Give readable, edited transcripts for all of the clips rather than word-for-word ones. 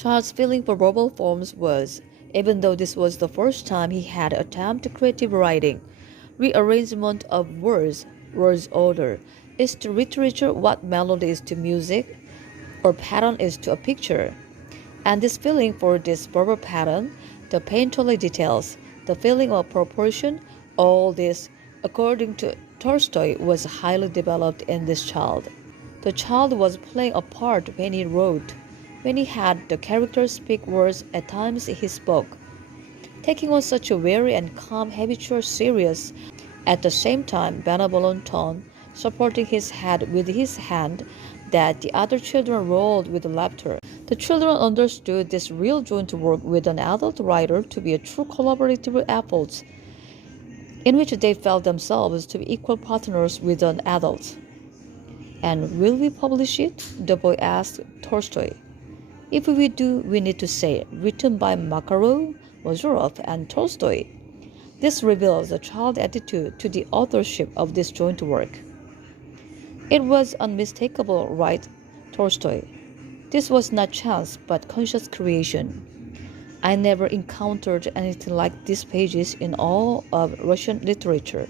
Child's feeling for verbal forms was, even though this was the first time he had attempted creative writing, rearrangement of words order. Is to literature what melody is to music, or pattern is to a picture? And this feeling for this verbal pattern, the painterly details, the feeling of proportion, all this, according to Tolstoy, was highly developed in this child. The child was playing a part when he wrote. When he had the characters speak words, at times he spoke, taking on such a weary and calm, habitual, serious, at the same time benevolent tone, supporting his head with his hand, that the other children rolled with laughter. The children understood this real joint work with an adult writer to be a true collaborative effort, in which they felt themselves to be equal partners with an adult. And will we publish it? The boy asked Tolstoy. If we do, we need to say, written by Makarov, Mozarov, and Tolstoy. This reveals a child's attitude to the authorship of this joint work. It was unmistakable, right, Tolstoy? This was not chance, but conscious creation. I never encountered anything like these pages in all of Russian literature.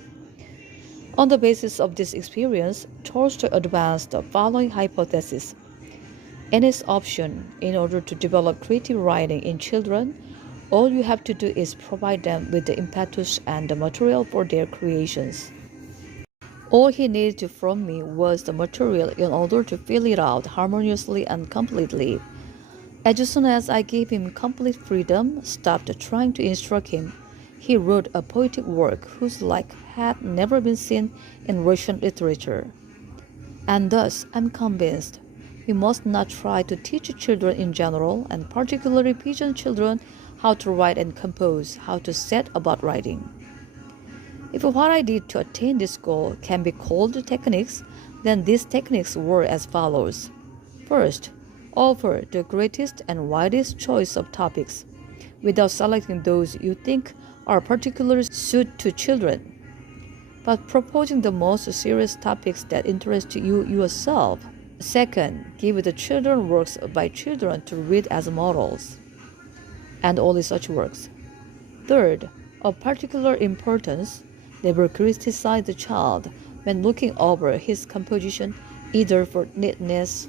On the basis of this experience, Tolstoy advanced the following hypothesis. In his option, in order to develop creative writing in children, all you have to do is provide them with the impetus and the material for their creations. All he needed from me was the material in order to fill it out harmoniously and completely. As soon as I gave him complete freedom, stopped trying to instruct him, he wrote a poetic work whose like had never been seen in Russian literature. And thus, I'm convinced, we must not try to teach children in general, and particularly peasant children, how to write and compose, how to set about writing. If what I did to attain this goal can be called techniques, then these techniques were as follows. First, offer the greatest and widest choice of topics, without selecting those you think are particularly suited to children, but proposing the most serious topics that interest you yourself. Second, give the children works by children to read as models, and only such works. Third, of particular importance, never criticize the child when looking over his composition, either for neatness